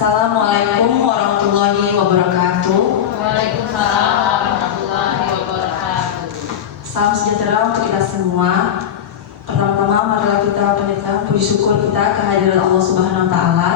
Assalamualaikum warahmatullahi wabarakatuh. Waalaikumsalam warahmatullahi wabarakatuh. Salam sejahtera untuk kita semua. Pertama-tama marilah kita panjatkan puji syukur kita kehadiran Allah Subhanahu wa taala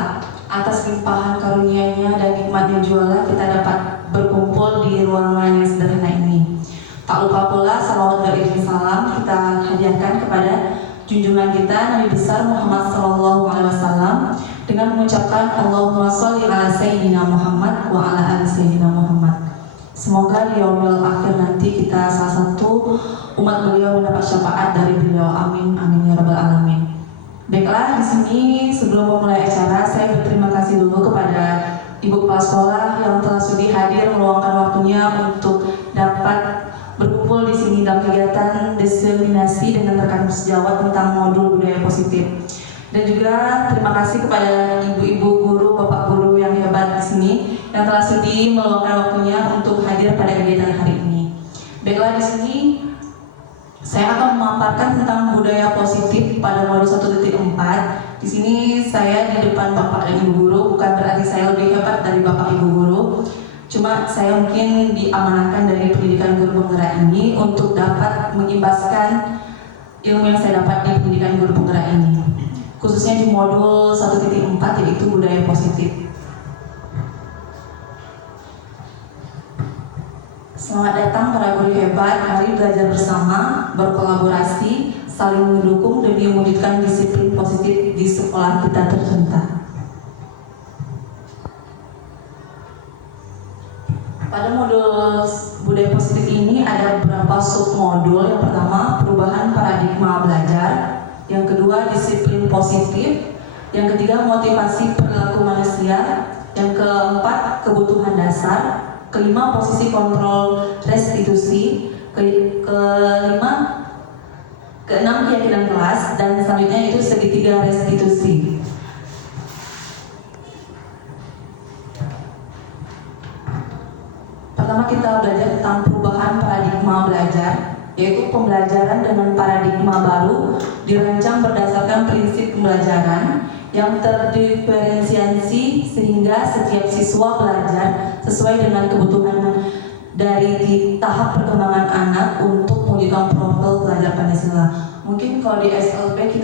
atas limpahan karunia-Nya dan nikmatnya jualah kita dapat berkumpul di ruangan yang sederhana ini. Tak lupa pula salawat beriring salam kita hadiahkan kepada junjungan kita Nabi besar Muhammad SAW dengan mengucapkan Allahumma sholli ala sayyidina Muhammad wa ala ali sayyidina Muhammad. Semoga di yaumil akhir nanti kita salah satu umat beliau mendapat syafaat dari beliau. Amin amin ya rabbal alamin. Baiklah, di sini sebelum memulai acara saya berterima kasih dulu kepada Ibu Kepala Sekolah yang telah sudi hadir meluangkan waktunya untuk dapat berkumpul di sini dalam kegiatan diseminasi dengan rekan sejawat tentang modul budaya positif. Dan juga terima kasih kepada ibu-ibu guru, bapak guru yang hebat di sini yang telah sudi meluangkan waktunya untuk hadir pada kegiatan hari ini. Baiklah, di sini saya akan memaparkan tentang budaya positif pada modul 1.4. Di sini saya di depan bapak dan ibu guru, bukan berarti saya lebih hebat dari bapak ibu guru. Cuma saya mungkin diamanahkan dari pendidikan guru penggerak ini untuk dapat mengimbaskan ilmu yang saya dapat di pendidikan guru penggerak ini, khususnya di modul 1.4 yaitu budaya positif. Selamat datang para guru hebat, mari belajar bersama, berkolaborasi, saling mendukung demi mewujudkan disiplin positif di sekolah kita tercinta. Pada modul budaya positif ini ada beberapa submodul. Yang pertama, perubahan paradigma belajar. Yang kedua, disiplin positif. Yang ketiga, motivasi perilaku manusia. Yang keempat, kebutuhan dasar. Kelima, posisi kontrol restitusi. Keenam, keyakinan kelas. Dan selanjutnya itu segitiga restitusi. Pertama kita belajar tentang perubahan paradigma belajar, yaitu pembelajaran dengan paradigma baru dirancang berdasarkan prinsip pembelajaran yang terdiferensiasi sehingga setiap siswa belajar sesuai dengan kebutuhan dari tahap perkembangan anak untuk mewujudkan profil pelajar Pancasila. Mungkin kalau di SLP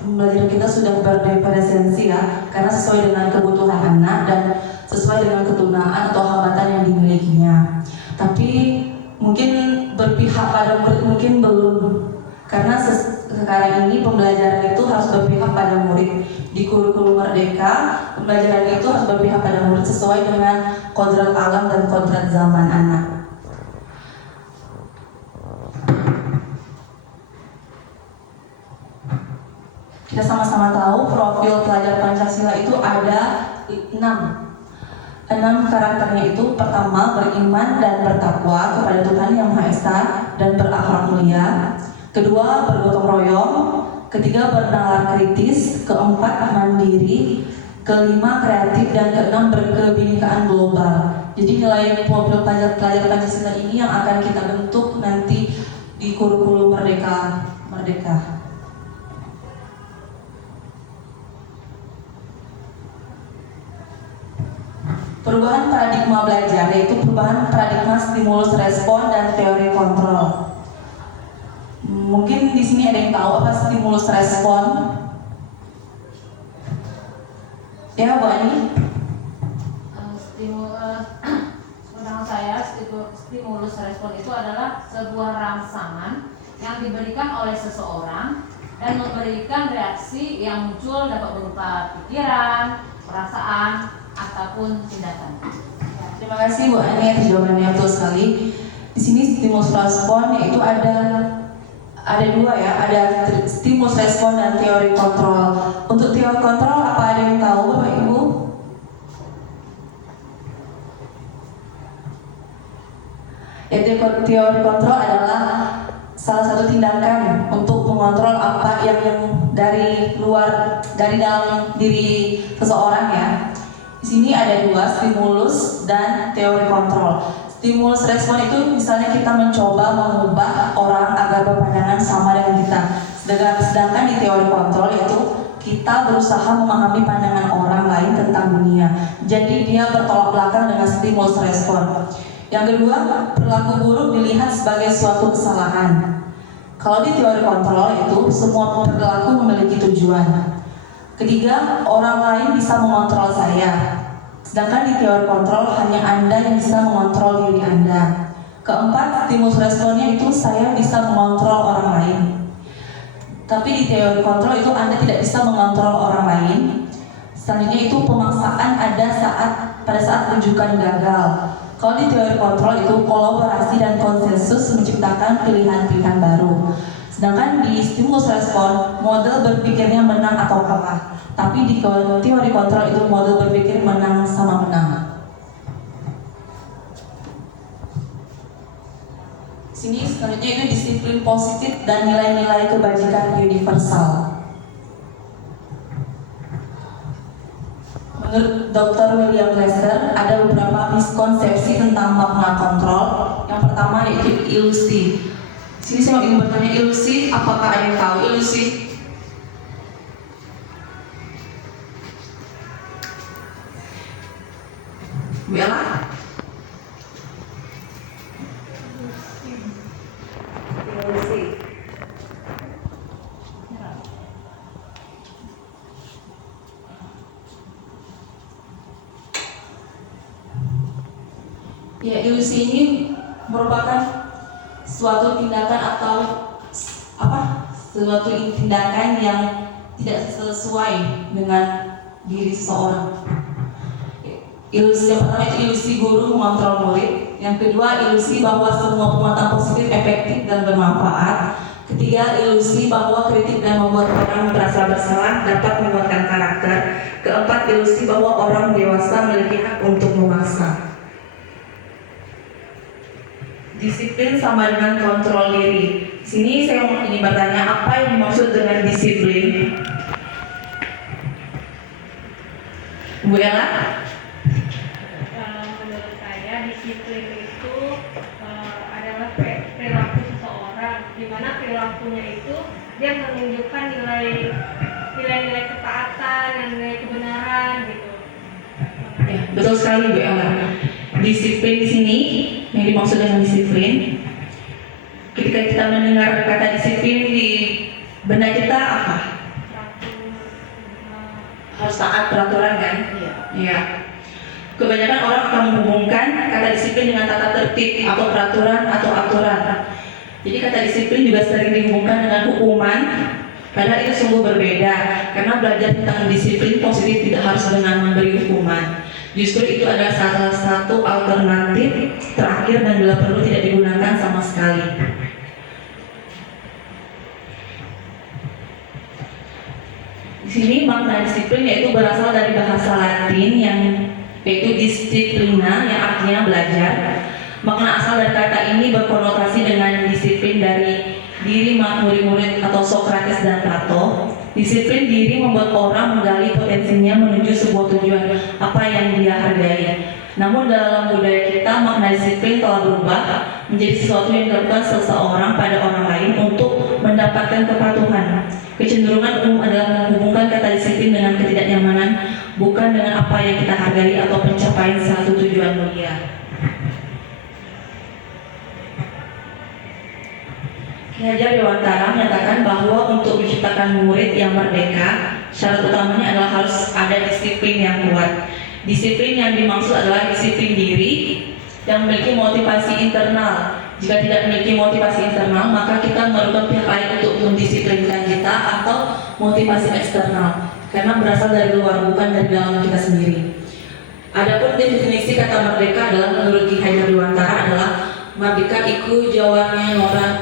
pembelajaran kita sudah berdiferensiasi ya, karena sesuai dengan kebutuhan anak dan sesuai dengan ketunaan atau hambatan yang dimilikinya. Tapi mungkin berpihak pada murid mungkin belum, karena sekarang ini pembelajaran itu harus berpihak pada murid. Di kurikulum Merdeka, pembelajaran itu harus berpihak pada murid sesuai dengan kodrat alam dan kodrat zaman anak. Kita sama-sama tahu profil pelajar Pancasila itu ada 6 karakternya itu. Pertama, beriman dan bertakwa kepada Tuhan Yang Maha Esa dan berakhlak mulia. Kedua, bergotong royong. Ketiga, bernalar kritis. Keempat, mandiri. Kelima, kreatif. Dan keenam, berkebinekaan global. Jadi nilai profil pelajar Pancasila ini yang akan kita bentuk nanti di kurikulum Merdeka. Perubahan paradigma belajar yaitu perubahan paradigma stimulus respon dan teori kontrol. Mungkin di sini ada yang tahu apa stimulus respon? Ya, Bu Ani? Menurut saya stimulus respon itu adalah sebuah rangsangan yang diberikan oleh seseorang dan memberikan reaksi yang muncul dapat berupa pikiran, perasaan, ataupun tindakan. Terima kasih Bu Ani atas jawabannya, betul sekali. Di sini stimulus respon yaitu ada dua ya, ada stimulus respon dan teori kontrol. Untuk teori kontrol apa ada yang tahu Bapak Ibu? Ya, teori kontrol adalah salah satu tindakan untuk mengontrol apa yang dari luar, dari dalam diri seseorang ya. Di sini ada dua, stimulus dan teori kontrol. Stimulus respon itu misalnya kita mencoba mengubah orang agar berpandangan sama dengan kita. Sedangkan di teori kontrol yaitu kita berusaha memahami pandangan orang lain tentang dunia. Jadi dia bertolak belakang dengan stimulus respon. Yang kedua, perilaku buruk dilihat sebagai suatu kesalahan. Kalau di teori kontrol itu semua perilaku memiliki tujuan. Ketiga, orang lain bisa mengontrol saya. Sedangkan di teori kontrol hanya Anda yang bisa mengontrol diri Anda. Keempat, stimulus responnya itu saya bisa mengontrol orang lain. Tapi di teori kontrol itu Anda tidak bisa mengontrol orang lain. Selanjutnya itu pemaksaan ada pada saat rujukan gagal. Kalau di teori kontrol itu kolaborasi dan konsensus menciptakan pilihan-pilihan baru. Sedangkan di stimulus respon, model berpikirnya menang atau kalah. Tapi di teori kontrol itu model berpikir menang sama menang. Sini selanjutnya itu disiplin positif dan nilai-nilai kebajikan universal. Menurut Dr. William Glasser, ada beberapa miskonsepsi tentang makna kontrol. Yang pertama yaitu ilusi. Sini saya ingin bertanya, ilusi, apakah ada yang tahu ilusi? Bella? Ilusi. Ya, ilusi ini merupakan suatu tindakan atau suatu tindakan yang tidak sesuai dengan diri seseorang. Ilusi yang pertama itu ilusi guru mengontrol murid. Yang kedua, ilusi bahwa semua penguatan positif efektif dan bermanfaat. Ketiga, ilusi bahwa kritik dan membuat orang merasa bersalah dapat menguatkan karakter. Keempat, ilusi bahwa orang dewasa memiliki hak untuk memaksa. Disiplin sama dengan kontrol diri. Sini saya ingin bertanya, apa yang dimaksud dengan disiplin? Bu Ella? Menurut saya disiplin itu adalah perilaku seseorang, di mana perilakunya itu dia menunjukkan nilai-nilai ketaatan dan nilai kebenaran gitu. Ya, betul sekali Bu Ella. Disiplin di sini yang dimaksud dengan disiplin, ketika kita mendengar kata disiplin di benak kita apa? Harus taat peraturan kan? Iya. Kebanyakan orang akan menghubungkan kata disiplin dengan tata tertib atau peraturan atau aturan. Jadi kata disiplin juga sering dihubungkan dengan hukuman, padahal itu sungguh berbeda. Karena belajar tentang disiplin positif tidak harus dengan memberi hukuman. Justru itu adalah salah satu alternatif terakhir dan bila perlu tidak digunakan sama sekali. Di sini makna disiplin yaitu berasal dari bahasa Latin yaitu disciplina yang artinya belajar. Makna asal dari kata ini berkonotasi dengan disiplin dari diri murid-murid atau Socrates dan Plato. Disiplin diri membuat orang menggali potensinya menuju sebuah tujuan apa yang dia hargai. Namun dalam budaya kita makna disiplin telah berubah menjadi sesuatu yang dilakukan seseorang pada orang lain untuk mendapatkan kepatuhan. Kecenderungan umum adalah menghubungkan kata disiplin dengan ketidaknyamanan, bukan dengan apa yang kita hargai atau pencapaian satu tujuan mulia. Ki Hajar Dewantara menyatakan bahwa untuk menciptakan murid yang merdeka, syarat utamanya adalah harus ada disiplin yang kuat. Disiplin yang dimaksud adalah disiplin diri yang memiliki motivasi internal. Jika tidak memiliki motivasi internal, maka kita memerlukan pihak lain untuk mendisiplinkan kita atau motivasi eksternal, karena berasal dari luar bukan dari dalam kita sendiri. Adapun definisi kata merdeka adalah menurut Ki Hajar Dewantara adalah merdeka iku jawarnya orang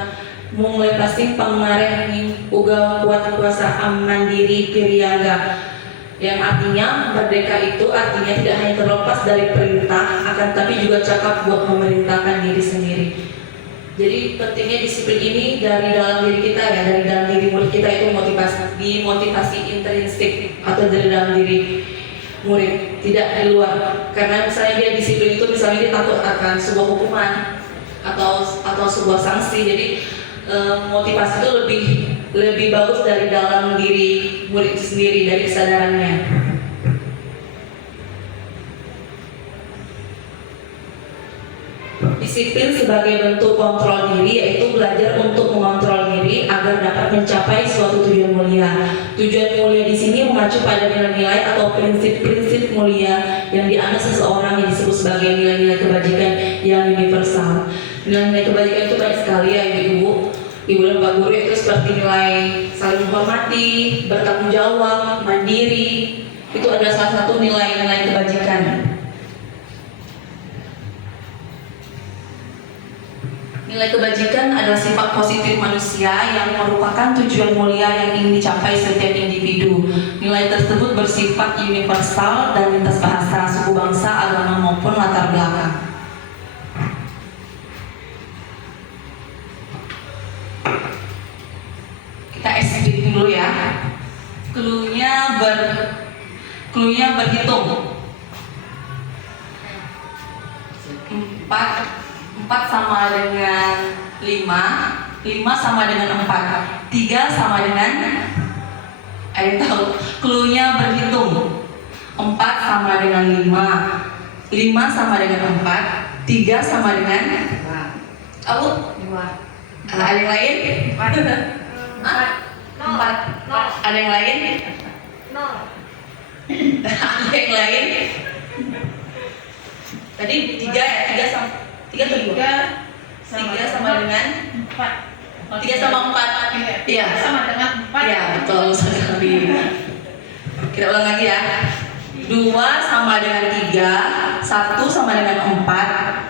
mulai pasti pengareng uga kuat kuasa mandiri piriaga, yang artinya merdeka itu artinya tidak hanya terlepas dari perintah, akan tapi juga cakap buat memerintahkan diri sendiri. Jadi pentingnya disiplin ini dari dalam diri kita ya, dari dalam diri murid kita itu motivasi intrinsik atau dari dalam diri murid, tidak di luar. Karena misalnya dia disiplin itu misalnya dia takut akan sebuah hukuman atau sebuah sanksi, jadi motivasi itu lebih lebih bagus dari dalam diri murid itu sendiri, dari kesadarannya. Disiplin sebagai bentuk kontrol diri yaitu belajar untuk mengontrol diri agar dapat mencapai suatu tujuan mulia. Tujuan mulia di sini mengacu pada nilai-nilai atau prinsip-prinsip mulia yang dianut seseorang yang disebut sebagai nilai-nilai kebajikan yang universal. Nilai-nilai kebajikan itu banyak sekali ya ibu dan Pak Guru, itu seperti nilai saling menghormati, bertanggung jawab, mandiri. Itu adalah salah satu nilai-nilai kebajikan. Nilai kebajikan adalah sifat positif manusia yang merupakan tujuan mulia yang ingin dicapai setiap individu. Nilai tersebut bersifat universal dan lintas bahasa, suku bangsa, agama maupun latar belakang. Kita explain dulu ya. Cluenya berhitung. 4 sama dengan 5 sama dengan 4, 3 sama dengan, ayo tahu, cluenya berhitung. 4 sama dengan 5 sama dengan 4, 3 sama dengan apa? 2. Ada yang lain? 4. 4. Ada yang lain? 0. Ada yang lain? Tadi 3 sama 3 sama dengan 4. 3 sama 4. Iya, sama dengan 4. Iya, betul sekali. Kita ulang lagi ya. 2 sama dengan 3, 1 sama dengan 4,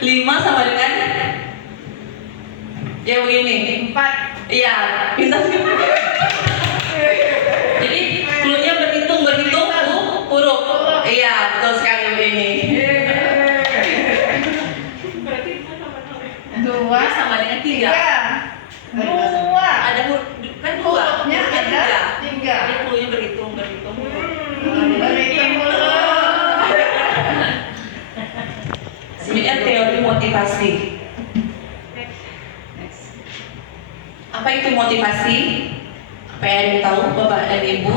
5 sama dengan, ya begini, 4. iya, pintar. Jadi cluenya berhitung huruf. Iya, betul sekali begini. 2 sama dengan 3. 2. Ada huruf kan 2. Hurufnya ada 3. Jadi cluenya berhitung. Sebenarnya teori motivasi. Apa itu motivasi? Apa yang ada yang tahu, Bapak dan Ibu?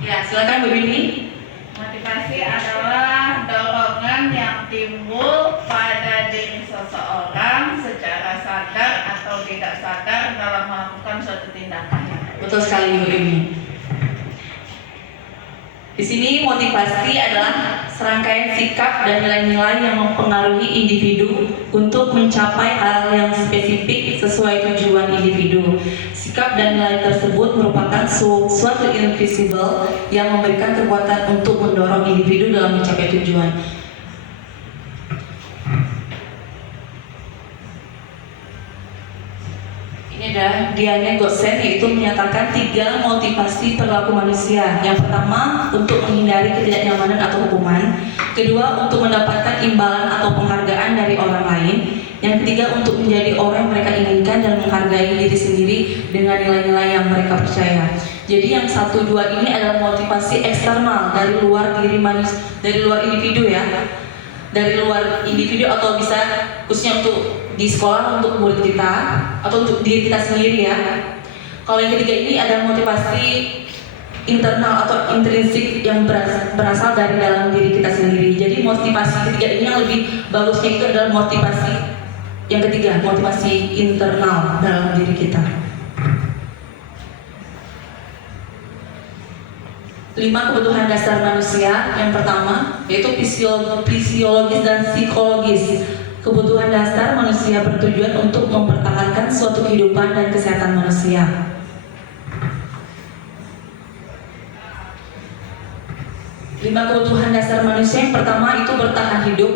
Ya, silakan Bu Bini. Motivasi adalah dorongan yang timbul pada diri seseorang secara sadar atau tidak sadar dalam melakukan suatu tindakan. Betul sekali Bu Bini. Di sini motivasi adalah serangkaian sikap dan nilai-nilai yang mempengaruhi individu untuk mencapai hal yang spesifik sesuai tujuan individu. Sikap dan nilai tersebut merupakan suatu invisible yang memberikan kekuatan untuk mendorong individu dalam mencapai tujuan. Ini adalah Diane Gossen, yaitu menyatakan 3 motivasi perilaku manusia. Yang pertama, untuk menghindari ketidaknyamanan atau hukuman. Kedua, untuk mendapatkan imbalan atau penghargaan dari orang lain. Yang ketiga, untuk menjadi orang yang mereka inginkan dan menghargai diri sendiri dengan nilai-nilai yang mereka percaya. Jadi yang 1, 2 ini adalah motivasi eksternal dari luar diri manusia, dari luar individu ya. Dari luar individu atau bisa khususnya untuk di sekolah untuk murid kita atau untuk diri kita sendiri ya. Kalau yang ketiga ini ada motivasi internal atau intrinsik yang berasal dari dalam diri kita sendiri. Jadi motivasi ketiga ini yang lebih bagusnya itu adalah motivasi yang ketiga, motivasi internal dalam diri kita. 5 kebutuhan dasar manusia. Yang pertama yaitu fisiologis dan psikologis. Kebutuhan dasar manusia bertujuan untuk mempertahankan suatu kehidupan dan kesehatan manusia. Lima kebutuhan dasar manusia. Yang pertama itu bertahan hidup.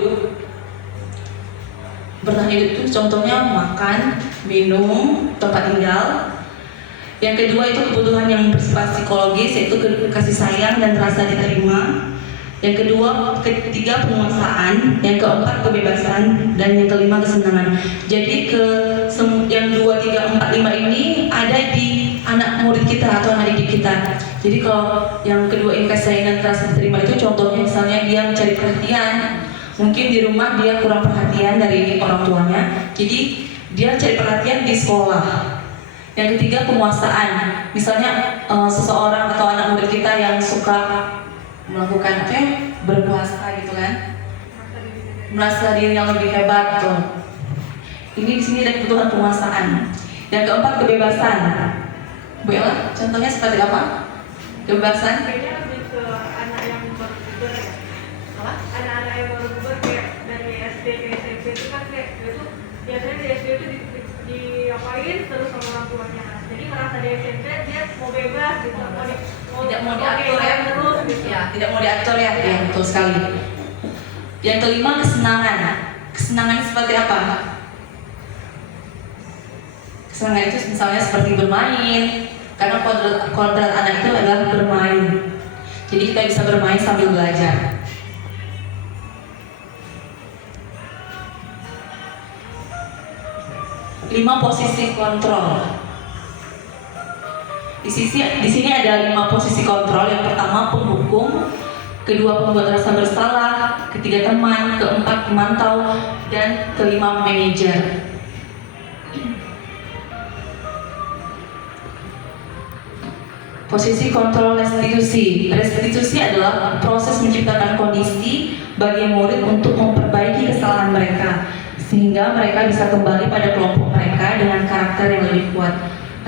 Bertahan hidup itu contohnya makan, minum, tempat tinggal. Yang kedua itu kebutuhan yang bersifat psikologis, yaitu kasih sayang dan rasa diterima. Yang ketiga penguasaan, yang keempat kebebasan, dan yang kelima kesenangan. Jadi yang 2, 3, 4, 5 ini ada di anak murid kita atau anak didik kita. Jadi kalau yang kedua ini kasih sayang dan rasa diterima itu contohnya misalnya dia mencari perhatian. Mungkin di rumah dia kurang perhatian dari orang tuanya. Jadi dia cari perhatian di sekolah. Yang ketiga, penguasaan. Misalnya seseorang atau anak murid kita yang suka melakukan berkuasa gitu kan, merasa dirinya lebih hebat tuh. Ini di sini ada kebutuhan penguasaan. Yang keempat, kebebasan. Bu Ella, contohnya seperti apa? Kebebasan? Kayaknya lebih ke anak yang baru puber ya. Anak-anak yang baru puber kayak dari SD ke SMP itu kan kayak itu biasanya di SD itu diapain terus sama orang tuanya. Jadi merasa di SMP dia mau bebas gitu, Tidak mau diatur ya, terus gitu. Ya, tidak mau diatur ya, betul sekali. Yang kelima, kesenangan. Kesenangan seperti apa? Kesenangan itu misalnya seperti bermain, karena kodrat anak itu adalah bermain. Jadi kita bisa bermain sambil belajar. Lima, posisi kontrol. Di sini ada 5 posisi kontrol. Yang pertama, penghukum, kedua, pembuat rasa bersalah, ketiga, teman, keempat, pemantau, dan kelima, manajer. Posisi kontrol restitusi. Restitusi adalah proses menciptakan kondisi bagi murid untuk memperbaiki kesalahan mereka, sehingga mereka bisa kembali pada kelompok mereka dengan karakter yang lebih kuat.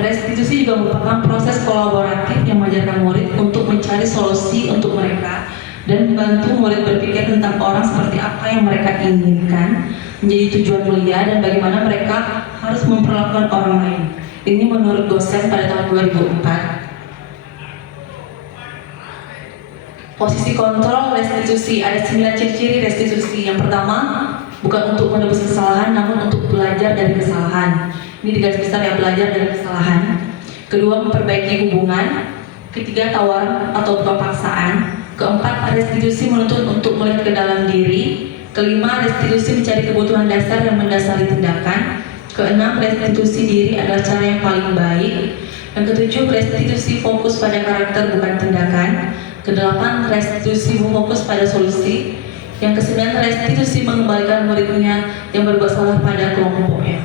Restitusi juga merupakan proses kolaboratif yang mengajarkan murid untuk mencari solusi untuk mereka dan membantu murid berpikir tentang orang seperti apa yang mereka inginkan menjadi tujuan mulia dan bagaimana mereka harus memperlakukan orang lain. Ini menurut dosen pada tahun 2004. Posisi kontrol restitusi. Ada 9 ciri-ciri restitusi. Yang pertama, bukan untuk menebus kesalahan, namun untuk belajar dari kesalahan. Ini di garis besar ya, belajar dari kesalahan. Kedua, memperbaiki hubungan. Ketiga, tawaran atau paksaan. Keempat, restitusi menuntut untuk melihat ke dalam diri. Kelima, restitusi mencari kebutuhan dasar yang mendasari tindakan. Keenam, restitusi diri adalah cara yang paling baik. Yang ketujuh, restitusi fokus pada karakter bukan tindakan. Kedelapan, restitusi fokus pada solusi. Yang kesembilan, restitusi mengembalikan muridnya yang berbuat salah pada kelompoknya.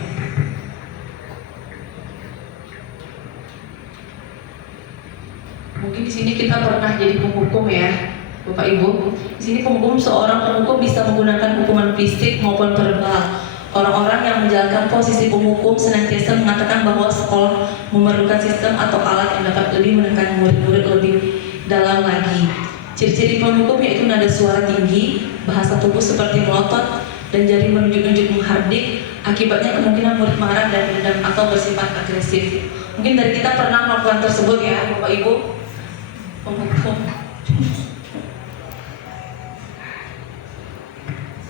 Mungkin di sini kita pernah jadi penghukum ya, Bapak Ibu. Di sini penghukum, seorang penghukum bisa menggunakan hukuman fisik maupun verbal. Orang-orang yang menjalankan posisi penghukum senantiasa mengatakan bahwa sekolah memerlukan sistem atau alat yang dapat lebih menekan murid-murid lebih dalam lagi. Ciri-ciri penghukum yaitu nada suara tinggi, bahasa tubuh seperti melotot, dan jari menunjuk-nunjuk menghardik. Akibatnya kemungkinan murid marah dan dendam atau bersifat agresif. Mungkin dari kita pernah melakukan tersebut ya, Bapak Ibu. Penghukum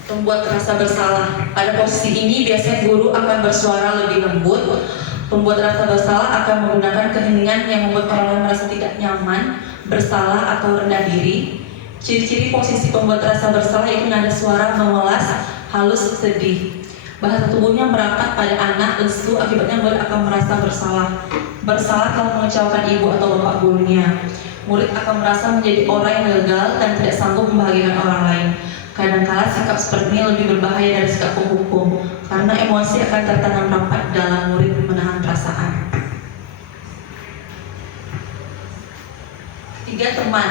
membuat rasa bersalah. Pada posisi ini biasanya guru akan bersuara lebih lembut. Pembuat rasa bersalah akan menggunakan keheningan yang membuat orang lain merasa tidak nyaman, bersalah atau rendah diri. Ciri-ciri posisi pembuat rasa bersalah itu nada suara memelas, halus, sedih. Bahasa tubuhnya merapat pada anak, lesu, akibatnya murid akan merasa bersalah. Bersalah telah mengecewakan ibu atau bapak gurunya. Murid akan merasa menjadi orang yang gagal dan tidak sanggup membahagiakan orang lain. Kadang-kala sikap seperti ini lebih berbahaya dari sikap penghukum, karena emosi akan tertanam rapat dalam murid menahan perasaan. 3, teman.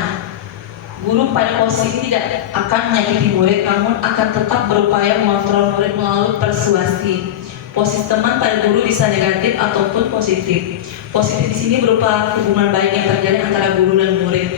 Guru pada posisi ini tidak akan menyakiti murid, namun akan tetap berupaya mengontrol murid melalui persuasi. Posisi teman pada guru bisa negatif ataupun positif. Positif di sini berupa hubungan baik yang terjalin antara guru dan murid.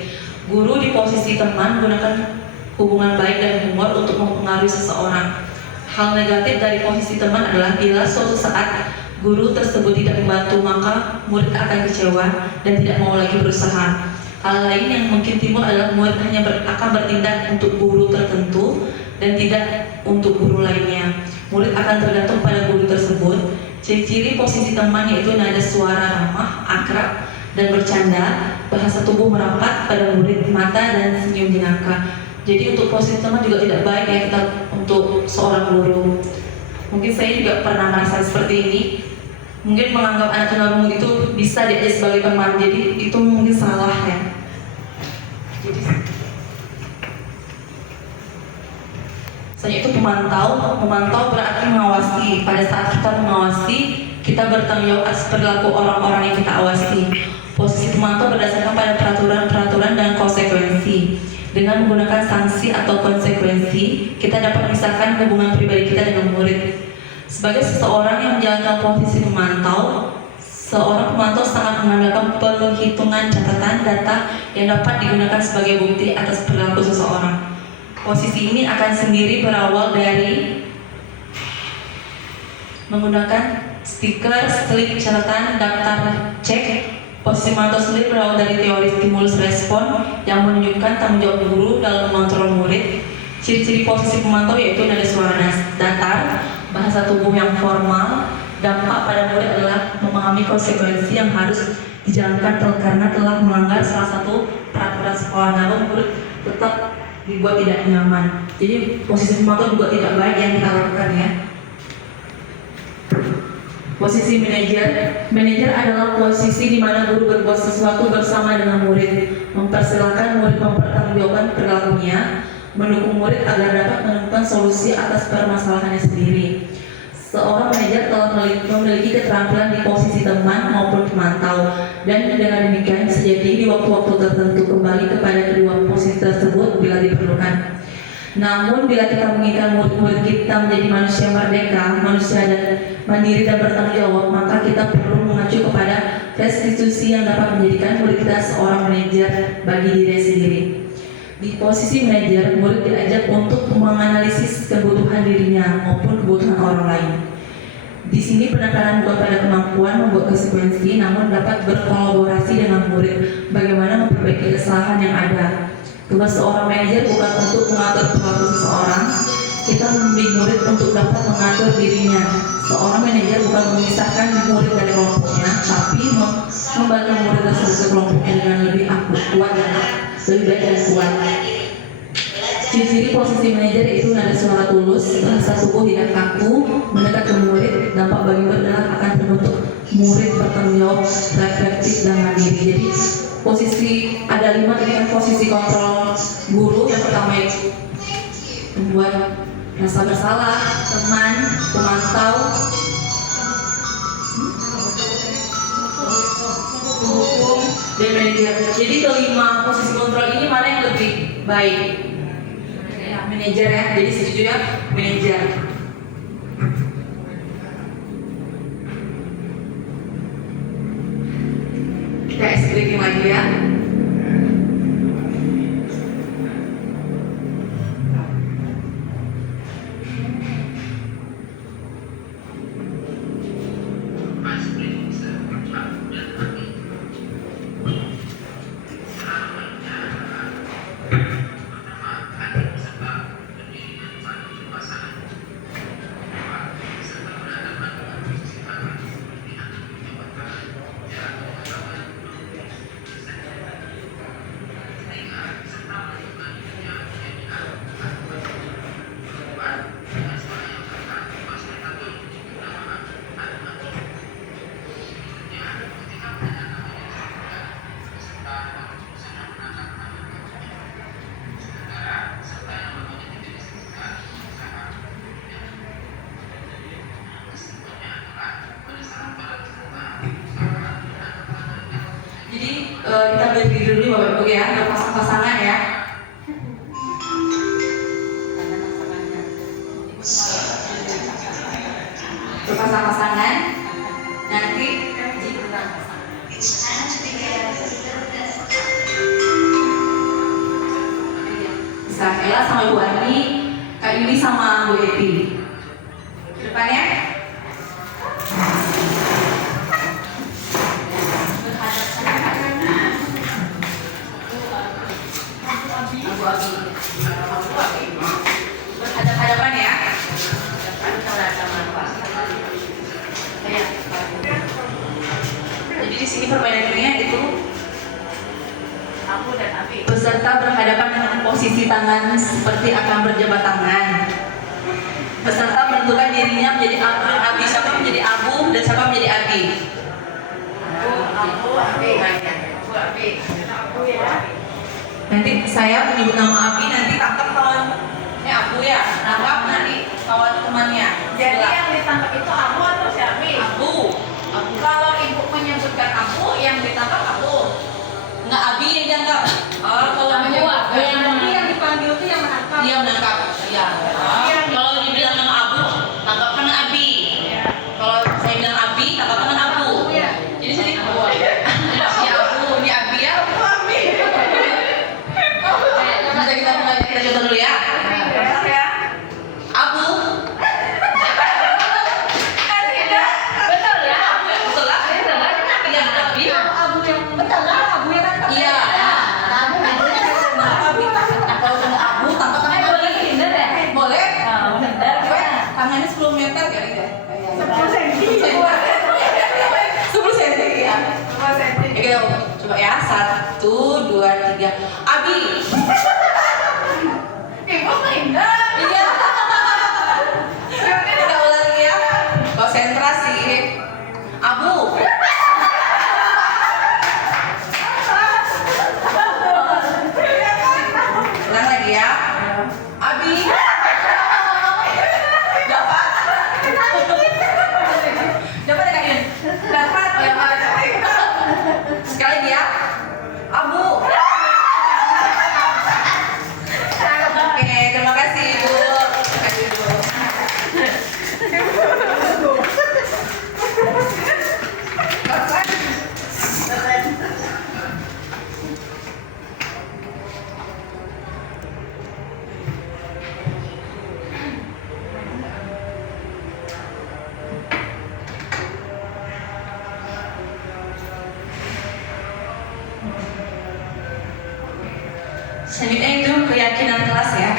Guru di posisi teman menggunakan hubungan baik dan humor untuk mempengaruhi seseorang. Hal negatif dari posisi teman adalah bila suatu saat guru tersebut tidak membantu, maka murid akan kecewa dan tidak mau lagi berusaha. Hal lain yang mungkin timbul adalah murid hanya akan bertindak untuk guru tertentu dan tidak untuk guru lainnya. Murid akan tergantung pada guru tersebut. Ciri-ciri posisi teman yaitu nada suara ramah, akrab, dan bercanda, bahasa tubuh merapat pada murid, mata dan senyum jenaka. Jadi untuk posisi teman juga tidak baik ya kita untuk seorang guru. Mungkin saya juga pernah merasa seperti ini. Mungkin menganggap anak tunarungu itu bisa diajak sebagai teman, jadi itu mungkin salah ya. Jadi Selanjutnya itu pemantau. Memantau berarti mengawasi. Pada saat kita mengawasi, kita bertanggung jawab atas perilaku orang-orang yang kita awasi. Posisi pemantau berdasarkan pada peraturan-peraturan dan konsekuensi. Dengan menggunakan sanksi atau konsekuensi, kita dapat memisahkan hubungan pribadi kita dengan murid. Sebagai seseorang yang menjalankan posisi pemantau, seorang pemantau sangat mengandalkan penghitungan catatan data yang dapat digunakan sebagai bukti atas perilaku seseorang. Posisi ini akan sendiri berawal dari menggunakan stiker, slip catatan, daftar cek. Posisi pemantau sendiri berawal dari teori stimulus respon yang menunjukkan tanggung jawab guru dalam mengontrol murid. Ciri-ciri posisi pemantau yaitu nada suara datar, bahasa tubuh yang formal. Dampak pada murid adalah memahami konsekuensi yang harus dijalankan karena telah melanggar salah satu peraturan sekolah, namun murid tetap dibuat tidak nyaman. Jadi posisi pemantau juga tidak baik yang kita lakukan ya. Posisi manajer adalah posisi di mana guru berbuat sesuatu bersama dengan murid, mempersilahkan murid mempertanggungjawabkan perilakunya, mendukung murid agar dapat menemukan solusi atas permasalahannya sendiri. Seorang manajer telah memiliki keterampilan di posisi teman maupun pemantau, dan dengan demikian bisa jadi di waktu-waktu tertentu kembali kepada kedua posisi tersebut bila diperlukan. Namun bila kita menginginkan murid-murid kita menjadi manusia merdeka, manusia dan mandiri dan bertanggung jawab, maka kita perlu mengacu kepada restitusi yang dapat menjadikan murid kita seorang manajer bagi diri sendiri. Di posisi manajer, murid diajak untuk menganalisis kebutuhan dirinya maupun kebutuhan orang lain. Di sini penekanan bukan pada kemampuan membuat konsekuensi, namun dapat berkolaborasi dengan murid bagaimana memperbaiki kesalahan yang ada. Tugas seorang manajer bukan untuk mengatur perilaku seseorang, kita membimbing murid untuk dapat mengatur dirinya. Seorang manajer bukan memisahkan murid dari kelompoknya, tapi membantu murid tersebut ke kelompoknya dengan lebih kuat dan lebih baik dan kuat. Ciri-ciri posisi manajer itu nada suara tulus, bahasa tubuh tidak kaku, mendekat ke murid. Dampak bagi murid adalah akan terbentuk murid bertanggung jawab, reflektif dan mandiri. Jadi posisi ada 5 dengan posisi kontrol guru. Yang pertama itu membuat rasa bersalah, teman, pemantau, penghukum, dan manajer. Jadi kelima posisi kontrol ini mana yang lebih baik? Manajer ya, jadi setuju ya, manajer. Kita explain lagi ya. Kita berdiri dulu Bapak Ibu ya, berpasang-pasangan ya. Berpasang-pasangan. Nanti bisa Ella sama Ibu Ani, Kak Yuli sama Bu Eti. Ke depannya. Berhadap-hadapan ya. Jadi di sini permainannya itu Aku dan Abi. peserta berhadapan dengan posisi tangan seperti akan berjabat tangan. Peserta menentukan dirinya menjadi Abu dan Abi. Siapa menjadi Abu dan siapa menjadi Abi? Aku Abi. Aku Abi. Aku ya. Nanti saya menyebut nama Abi, nanti tangkap kalau ini Abu ya. Nama ditangkap itu Abu atau Syarmi? Abu. Kalau ibu menyebutkan Abu, yang ditangkap Abu. Nggak Abi yang dianggap. Oh, kalau Abu, menyebutkan yang Abi yang dipanggil itu yang menangkap. Dia menangkap. Iya. Kalau dibilang nama Abu, tangkap tangan Abi. Iya. Kalau saya bilang Abi, tangkap tangan Abu. Iya. Jadi saya ini Abu. Ini Abu, ini Abi ya. Abi. Bisa kita coba dulu ya. Benar ya? Abu. Tidak. Betul ya? Betul lah. Iya, Abi. Abu yang betul lah. Abu yang tangkap. Iya. Abi tangkap. Kalau sama Abu, tangkap tangan Abi. Boleh hindar ya? Boleh. Hindar. Tangannya 10 meter kali ya. 10 senti. 10 cm ya. 10 senti. Ya, kita coba ya. 1, 2, 3. Abi. Ibu menghindar. Iya. Kita ulang ya. Konsentrasi. Abu. Ulang lagi ya. Abi. Dapat. Dapat ya kalian? Dapat. Oh, yang mana? Sekali lagi ya. Abu. Oke, terima kasih Ibu. Terima kasih Ibu. Selanjutnya itu keyakinan kelas ya.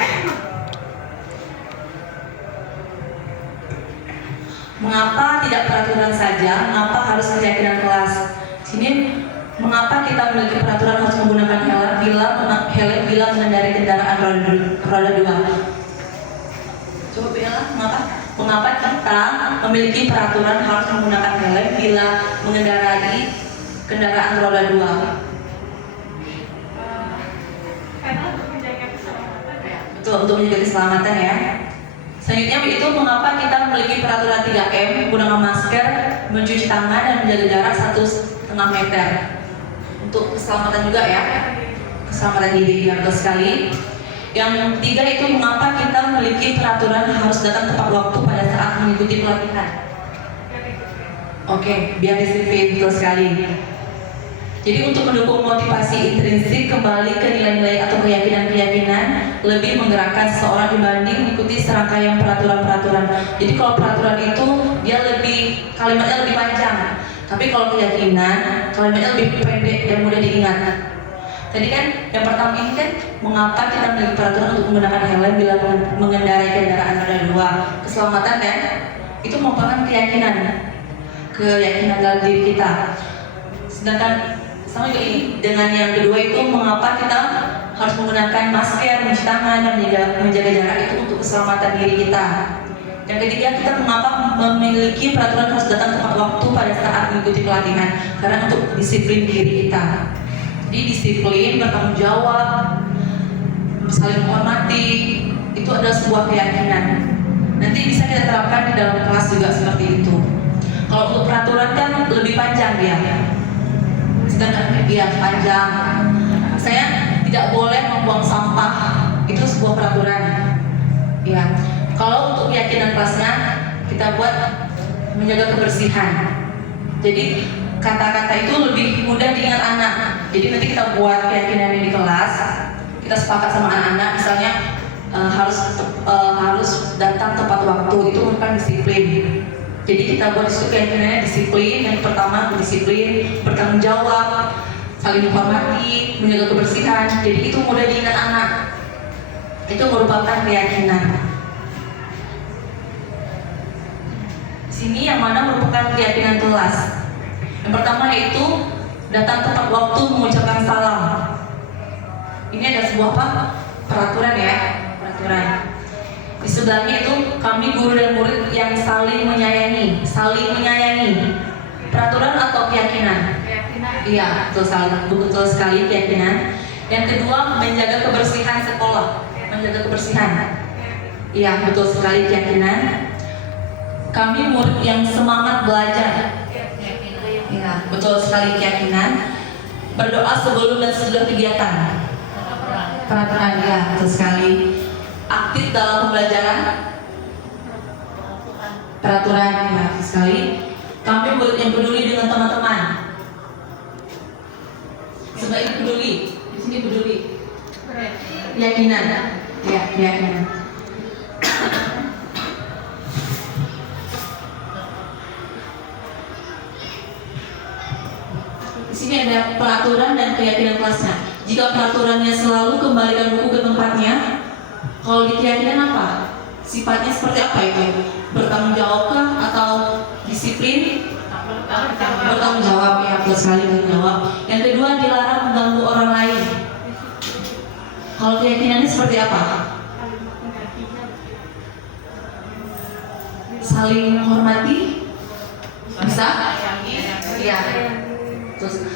Mengapa tidak peraturan saja? Mengapa harus keyakinan kelas? Sini mengapa kita memiliki peraturan harus menggunakan helm bila mengendarai kendaraan roda 2? Coba bilang mengapa? Mengapa kita memiliki peraturan harus menggunakan helm bila mengendarai kendaraan roda 2? Karena untuk menjaga keselamatan ya. Betul, untuk menjaga keselamatan ya. Selanjutnya itu mengapa kita memiliki peraturan 3M, menggunakan masker, mencuci tangan dan menjaga jarak 1,5 meter. Untuk keselamatan juga ya. Keselamatan diri ya, betul sekali. Yang ketiga itu mengapa kita memiliki peraturan harus datang tepat waktu pada saat mengikuti pelatihan. Oke, biar disiplin, betul sekali. Jadi untuk mendukung motivasi intrinsik kembali ke nilai-nilai atau keyakinan-keyakinan lebih menggerakkan seseorang dibanding mengikuti serangkaian peraturan-peraturan. Jadi kalau peraturan itu dia lebih kalimatnya lebih panjang, tapi kalau keyakinan kalimatnya lebih pendek dan mudah diingat. Tadi kan yang pertama ini kan mengapa kita memiliki peraturan untuk menggunakan helm bila mengendarai kendaraan roda 2. Keselamatan kan itu merupakan keyakinan dalam diri kita. Sedangkan sama juga ini dengan yang kedua itu mengapa kita harus menggunakan masker, mencuci tangan dan menjaga jarak itu untuk keselamatan diri kita. Yang ketiga kita mengapa memiliki peraturan harus datang tepat waktu pada saat mengikuti pelatihan, karena untuk disiplin diri kita. Jadi disiplin, bertanggung jawab, saling menghormati itu adalah sebuah keyakinan. Nanti bisa kita terapkan di dalam kelas juga seperti itu. Kalau untuk peraturan kan lebih panjang dia. Sedangkan dia panjang. Saya tidak boleh membuang sampah, itu sebuah peraturan. Ya. Kalau untuk keyakinan kelasnya kita buat menjaga kebersihan. Jadi kata-kata itu lebih mudah diingat anak. Jadi nanti kita buat keyakinan di kelas, kita sepakat sama anak-anak, misalnya harus datang tepat waktu, itu merupakan disiplin. Jadi kita buat disitu keyakinannya disiplin. Yang pertama disiplin, bertanggung jawab, saling menghormati, menjaga kebersihan. Jadi itu mudah diingat anak. Itu merupakan keyakinan. Sini yang mana merupakan keyakinan kelas. Yang pertama yaitu datang tepat waktu mengucapkan salam. Ini ada sebuah peraturan ya, peraturan. Di sebelahnya itu kami guru dan murid yang saling menyayangi. Peraturan atau keyakinan? Iya, betul sekali keyakinan. Yang kedua menjaga kebersihan sekolah, menjaga kebersihan. Iya, betul sekali keyakinan. Kami murid yang semangat belajar. Ya, betul sekali, keyakinan. Berdoa sebelum dan sesudah kegiatan. Peraturan, ya, betul sekali. Aktif dalam pembelajaran. Peraturan, ya, betul sekali. Kami murid yang peduli dengan teman-teman. Sebaik peduli, di sini peduli. Keyakinan, ya, keyakinan. Di sini ada peraturan dan keyakinan kelasnya. Jika peraturannya selalu kembalikan buku ke tempatnya, kalau di keyakinan apa? Sifatnya seperti apa itu? Bertanggung jawabkah atau disiplin? Bertanggung jawab, ya, betul sekali, bertanggung jawab. Yang kedua, dilarang mengganggu orang lain. Kalau keyakinannya seperti apa? Saling menghormati? Bisa? Iya. Terus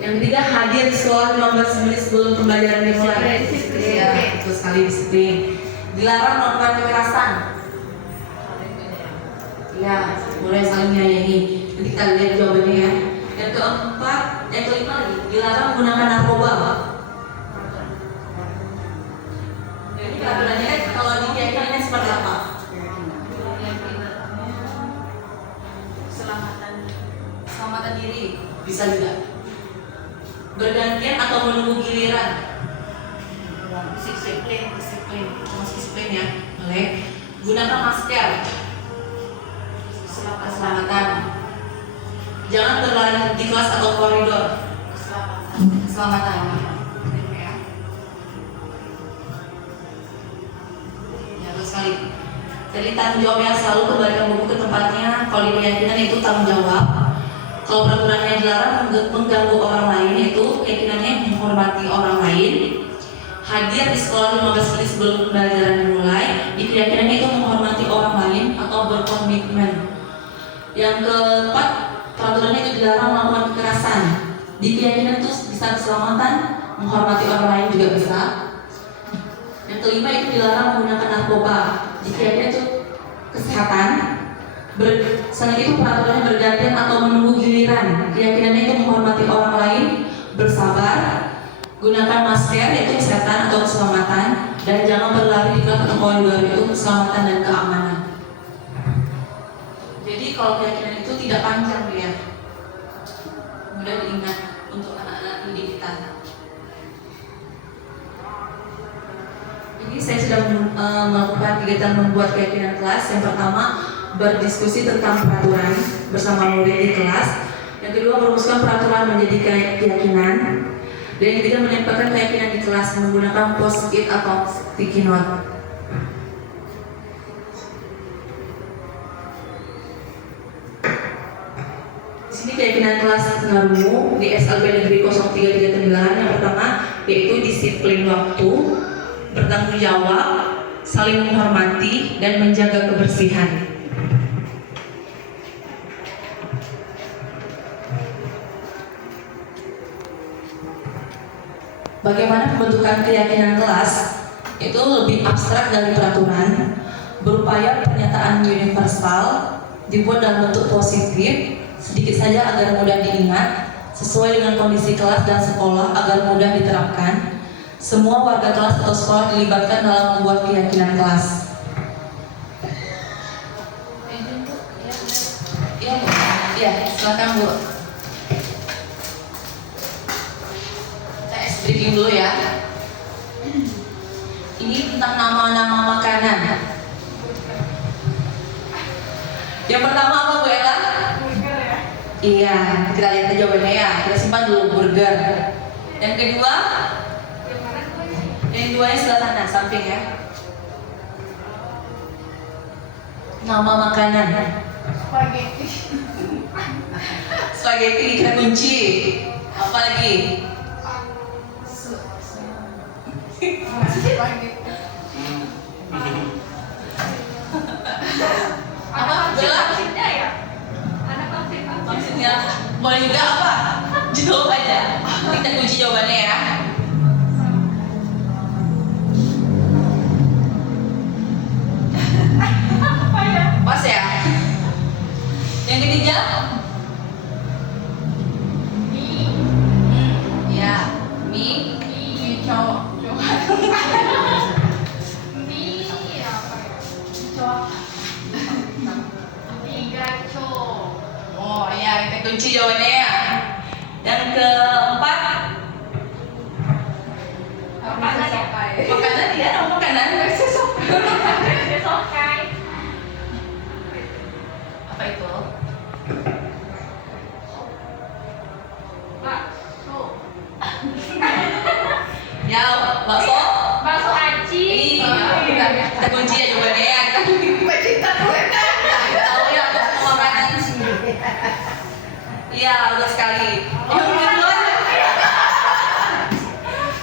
yang ketiga, hadir di sekolah 15 menit sebelum pembelajaran dimulai. Iya, betul sekali, disiplin. Dilarang melakukan kekerasan. Ya, boleh saling menyayangi. Nanti kita lihat jawabannya ya. Yang keempat, yang kelima lagi, dilarang menggunakan narkoba. Jadi peraturannya kalau di keyakinannya seperti apa? Selamatan diri bisa juga. Bergantian atau menunggu giliran. Disiplin, terus disiplin ya. Boleh. Gunakan masker. Keselamatan. Jangan berlari di kelas atau koridor. Keselamatan. Ya, betul sekali. Jadi tanggung jawab yang selalu kembalikan buku ke tempatnya. Kalau di keyakinan itu tanggung jawab. Kalau peraturannya dilarang mengganggu orang lain, itu keyakinannya menghormati orang lain. Hadir di sekolah 15 menit sebelum pembelajaran dimulai. Di keyakinannya itu menghormati orang lain atau berkomitmen. Yang keempat, peraturannya itu dilarang melakukan kekerasan. Di keyakinan itu bisa keselamatan, menghormati orang lain juga bisa. Yang kelima itu dilarang menggunakan narkoba. Di keyakinan itu kesehatan. Selain itu peraturannya bergantian atau menunggu giliran. Keyakinannya itu menghormati orang lain, bersabar, gunakan masker yaitu kesehatan atau keselamatan, dan jangan berlari di kelas atau koridor itu keselamatan dan keamanan. Jadi kalau keyakinan itu tidak panjang ya, mudah diingat untuk anak-anak didik kita. Ini saya sudah melakukan kegiatan membuat keyakinan kelas. Yang pertama, berdiskusi tentang peraturan bersama murid di kelas. Yang kedua, merumuskan peraturan menjadi keyakinan. Dan yang ketiga, menempelkan keyakinan di kelas menggunakan post-it atau sticky note. Di sini keyakinan kelas Ngarumu di SLB Negeri 0339. Yang pertama yaitu disiplin waktu, bertanggung jawab, saling menghormati, dan menjaga kebersihan. Bagaimana pembentukan keyakinan kelas? Itu lebih abstrak dari peraturan, berupaya pernyataan universal, dibuat dalam bentuk positif, sedikit saja agar mudah diingat, sesuai dengan kondisi kelas dan sekolah agar mudah diterapkan. Semua warga kelas atau sekolah dilibatkan dalam membuat keyakinan kelas. Iya, silakan Bu. Briefing dulu ya. Ini tentang nama-nama makanan. Yang pertama apa Bu Ella? Burger ya. Iya, kita lihat jawabannya ya. Kita simpan dulu burger. Yang kedua, Yang mana tuh? yang keduanya sebelah sana, samping ya. Nama makanan. Spaghetti. Spaghetti dikira kunci. Apa lagi? Spaghetti. Apa? Bella? Maksudnya ya? Ada vaksin. Maksudnya boleh juga apa? Jawab aja. Kita kunci jawabannya ya. Apa ya? Pas ya? Kunci jawabannya ya. Yang keempat, Makanan ya? makanan ya, nama makanan. Sesokai. Apa itu? Bakso. Ya, bakso. Bakso aci. Iya, kita kunci ya jawabannya ya. Pecinta kue kan? Tahu ya untuk makanan. Iya, betul sekali.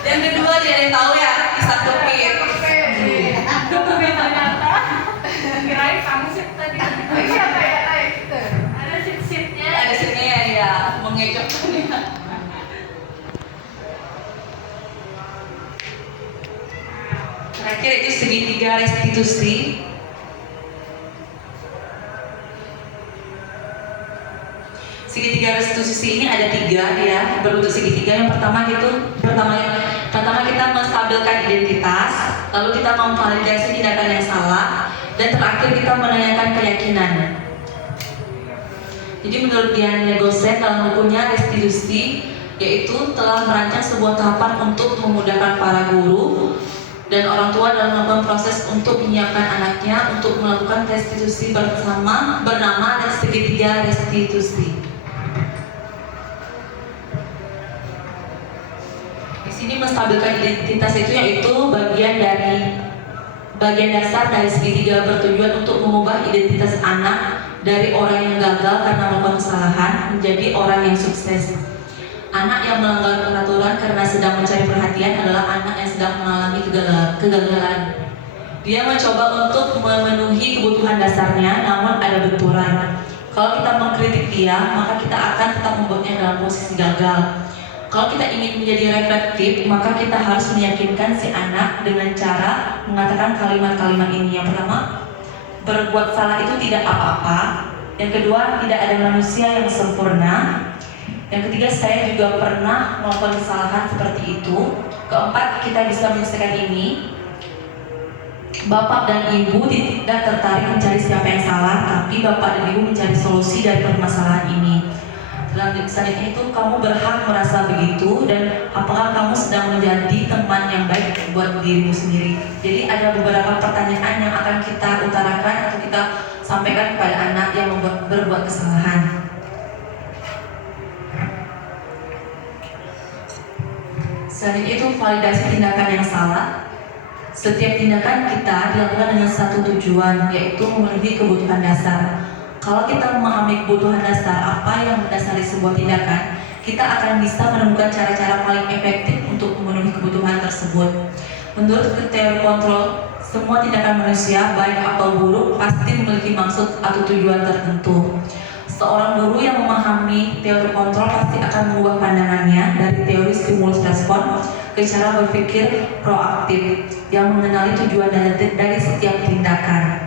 Yang kedua dia yang tahu ya, pisang kepit. Kue ternyata. Kirain kamu sih tadi. Iya kayak gitu. Ada sit-sitnya. Ada sini ya dia mengecoknya. Terakhir itu segitiga restitusi. Segitiga restitusi ini ada 3 ya, berbentuk segitiga. Yang pertama pertama kita menstabilkan identitas, lalu kita memvalidasi tindakan yang salah, dan terakhir kita menanyakan keyakinan. Jadi menurut Dian Negoset dalam bukunya Restitusi, yaitu telah merancang sebuah tahapan untuk memudahkan para guru dan orang tua dalam melakukan proses untuk menyiapkan anaknya untuk melakukan restitusi bersama bernama segitiga restitusi. Di sini menstabilkan identitas itu yaitu bagian dasar dari segitiga bertujuan untuk mengubah identitas anak dari orang yang gagal karena melakukan kesalahan menjadi orang yang sukses. Anak yang melanggar peraturan karena sedang mencari perhatian adalah anak yang sedang mengalami kegagalan. Dia mencoba untuk memenuhi kebutuhan dasarnya, namun ada benturan. Kalau kita mengkritik dia, maka kita akan tetap membuatnya dalam posisi gagal. Kalau kita ingin menjadi reflektif, maka kita harus meyakinkan si anak dengan cara mengatakan kalimat-kalimat ini. Yang pertama, berbuat salah itu tidak apa-apa. Yang kedua, tidak ada manusia yang sempurna. Yang ketiga, saya juga pernah melakukan kesalahan seperti itu. Keempat, kita bisa menyelesaikan ini. Bapak dan ibu tidak tertarik mencari siapa yang salah, tapi bapak dan ibu mencari solusi dari permasalahan ini. Selanjutnya itu, kamu berhak merasa begitu, dan apakah kamu sedang menjadi teman yang baik buat dirimu sendiri. Jadi ada beberapa pertanyaan yang akan kita utarakan atau kita sampaikan kepada anak yang berbuat kesalahan. Selanjutnya itu validasi tindakan yang salah. Setiap tindakan kita dilakukan dengan satu tujuan, yaitu memenuhi kebutuhan dasar. Kalau kita memahami kebutuhan dasar apa yang mendasari sebuah tindakan, kita akan bisa menemukan cara-cara paling efektif untuk memenuhi kebutuhan tersebut. Menurut teori kontrol, semua tindakan manusia, baik atau buruk, pasti memiliki maksud atau tujuan tertentu. Seorang guru yang memahami teori kontrol pasti akan mengubah pandangannya dari teori stimulus respon ke cara berpikir proaktif yang mengenali tujuan dari setiap tindakan.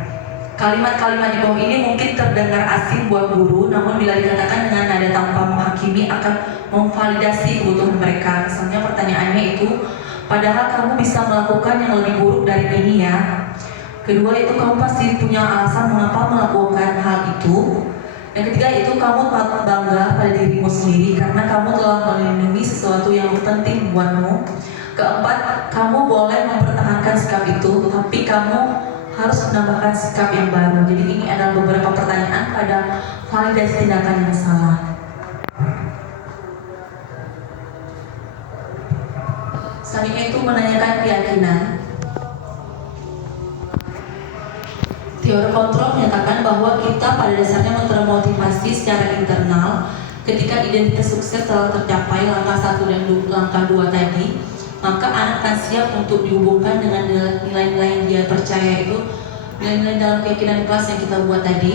Kalimat-kalimat di bawah ini mungkin terdengar asing buat guru, namun bila dikatakan dengan nada tanpa menghakimi akan memvalidasi kebutuhan mereka. Misalnya pertanyaannya itu, padahal kamu bisa melakukan yang lebih buruk dari ini ya. Kedua itu, kamu pasti punya alasan mengapa melakukan hal itu. Yang ketiga itu, kamu patut bangga pada dirimu sendiri karena kamu telah melindungi sesuatu yang penting buatmu. Keempat, kamu boleh mempertahankan sikap itu, tapi kamu harus menambahkan sikap yang baru. Jadi ini adalah beberapa pertanyaan pada validasi tindakan yang salah. Selanjutnya itu menanyakan keyakinan. Teori kontrol menyatakan bahwa kita pada dasarnya termotivasi secara internal ketika identitas sukses telah tercapai langkah 1 dan langkah 2 tadi, maka anak akan siap untuk dihubungkan dengan nilai-nilai yang dia percaya, itu nilai-nilai dalam keyakinan kelas yang kita buat tadi,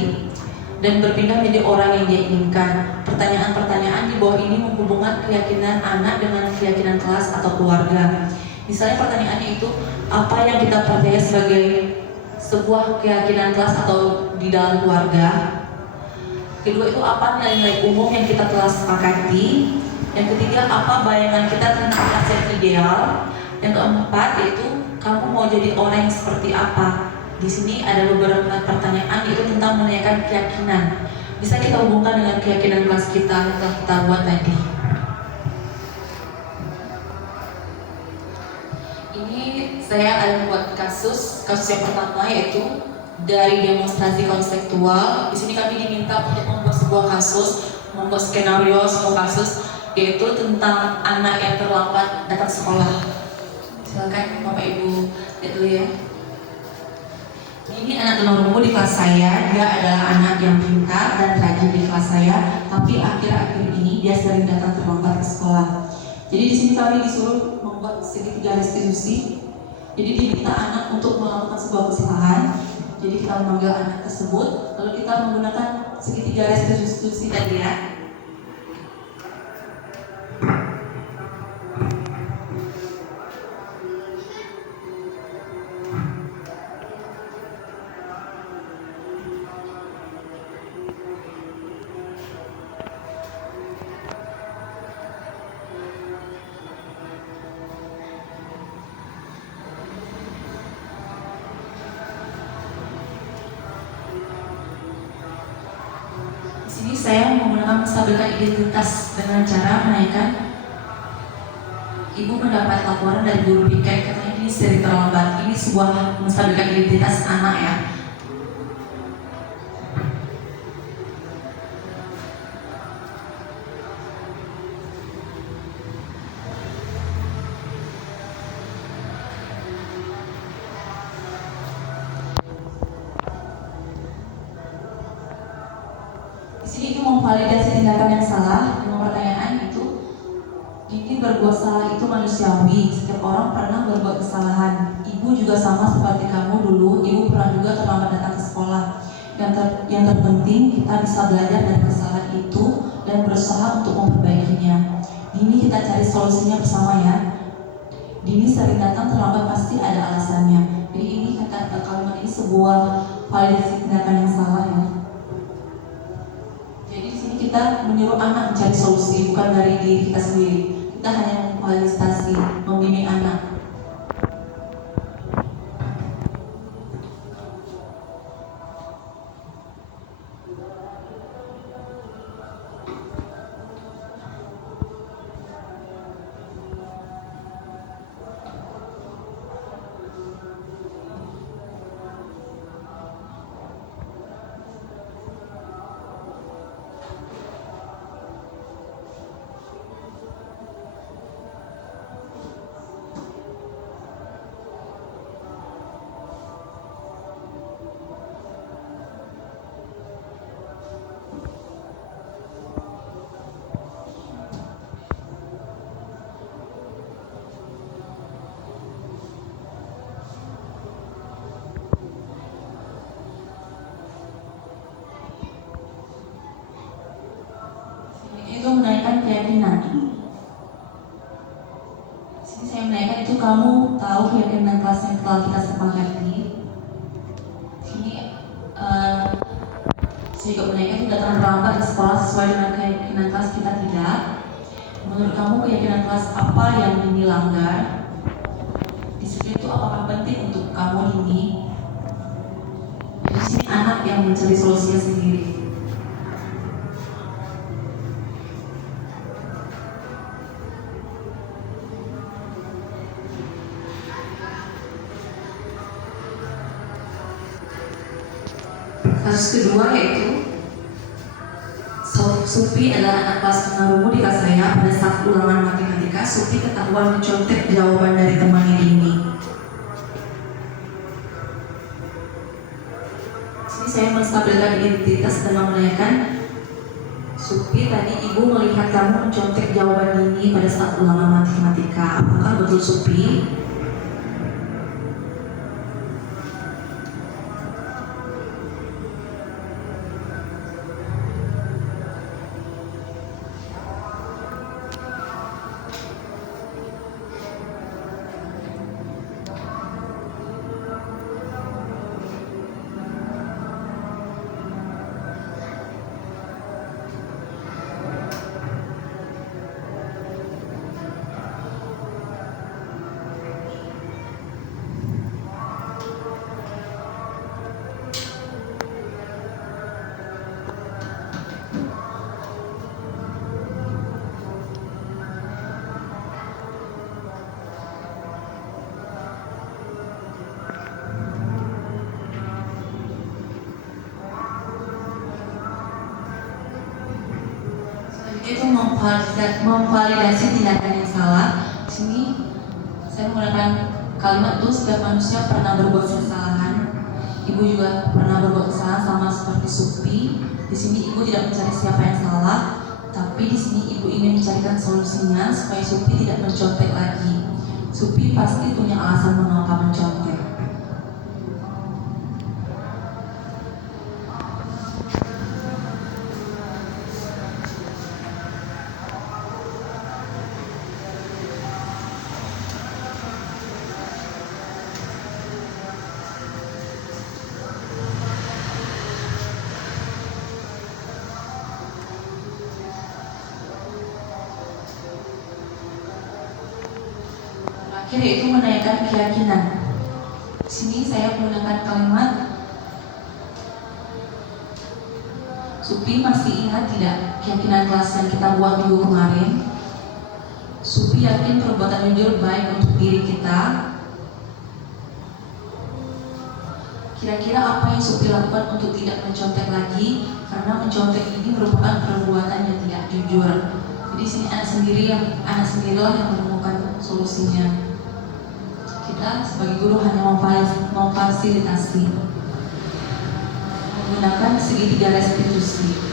dan berpindah menjadi orang yang dia inginkan. Pertanyaan-pertanyaan di bawah ini menghubungkan keyakinan anak dengan keyakinan kelas atau keluarga. Misalnya pertanyaannya itu, apa yang kita percaya sebagai sebuah keyakinan kelas atau di dalam keluarga. Kedua itu, apa nilai-nilai umum yang kita telah sepakati. Yang ketiga, apa bayangan kita tentang hasil ideal. Yang keempat yaitu, kamu mau jadi orang yang seperti apa. Di sini ada beberapa pertanyaan, yaitu tentang menanyakan keyakinan. bisa kita hubungkan dengan keyakinan kelas kita yang telah kita buat tadi. Ini saya ada membuat kasus yang pertama yaitu dari demonstrasi konseptual. Di sini kami diminta untuk membuat sebuah kasus, membuat skenario sebuah kasus, yaitu tentang anak yang terlambat datang sekolah. Silakan Bapak Ibu lihat dulu ya. Ini anak tunarungu di kelas saya. Dia adalah anak yang pintar dan rajin di kelas saya, tapi akhir-akhir ini dia sering datang terlambat ke sekolah. Jadi di sini kami disuruh membuat segitiga restitusi. Jadi diminta anak untuk melakukan sebuah kesalahan. Jadi kita memanggil anak tersebut, lalu kita menggunakan segitiga restitusi tadi ya. Di sini saya menggunakan menstabilkan identitas dengan cara menaikkan. Ibu mendapat laporan dari guru piket katanya ini sering terlambat. Ini sebuah menstabilkan identitas anak ya. Di sini itu memvalidasi tindakan yang salah dengan pertanyaan itu. Ini berbuat salah itu manusiawi. Setiap orang pernah berbuat kesalahan. Ibu juga sama seperti kamu dulu. Ibu pernah juga terlambat datang ke sekolah. Yang terpenting kita bisa belajar dari kesalahan itu dan berusaha untuk memperbaikinya. Ini kita cari solusinya bersama ya. Dini sering datang terlambat pasti ada alasannya. Jadi ini kalimat ini sebuah validasi tindakan yang salah ya. Jadi di sini kita menyuruh anak mencari solusi, bukan dari diri kita sendiri. Kita hanya memfasilitasi, membimbing anak. Itu menaikkan keyakinan. Sini saya menaikkan itu kamu tahu keyakinan kelas yang telah kita sepakati. Sini saya juga menaikkan itu datang terlambat ke sekolah sesuai dengan keyakinan kelas kita tidak. Menurut kamu keyakinan kelas apa yang ini langgar? Disiplin itu apakah penting untuk kamu ini? Di sini anak yang mencari solusinya sendiri. Kasus kedua yaitu Supi adalah anak kelas tunarungu di kelas saya. Pada saat ulangan matematika, Supi ketahuan mencontek jawaban dari temannya ini. Sini saya menstabilkan identitas dan menanyakan, Supi, tadi ibu melihat kamu mencontek jawaban ini pada saat ulangan matematika. Apakah betul Supi? memvalidasi tindakan yang salah. Di sini saya menggunakan kalimat itu setiap manusia pernah berbuat kesalahan. Ibu juga pernah berbuat kesalahan sama seperti Supi. Di sini ibu tidak mencari siapa yang salah, tapi di sini ibu ingin mencarikan solusinya supaya Supi tidak mencontek lagi. Supi pasti punya alasan mengapa mencontek. Terakhir yaitu menanyakan keyakinan. Di sini saya menggunakan kalimat, Supi masih ingat tidak keyakinan kelas yang kita buat minggu kemarin? Supi yakin perbuatan jujur baik untuk diri kita. Kira-kira apa yang Supi lakukan untuk tidak mencontek lagi? Karena mencontek ini merupakan perbuatan yang tidak jujur. Jadi sini anak sendirilah yang menemukan solusinya. Kita sebagai guru hanya memfasilitasi menggunakan segitiga restitusi.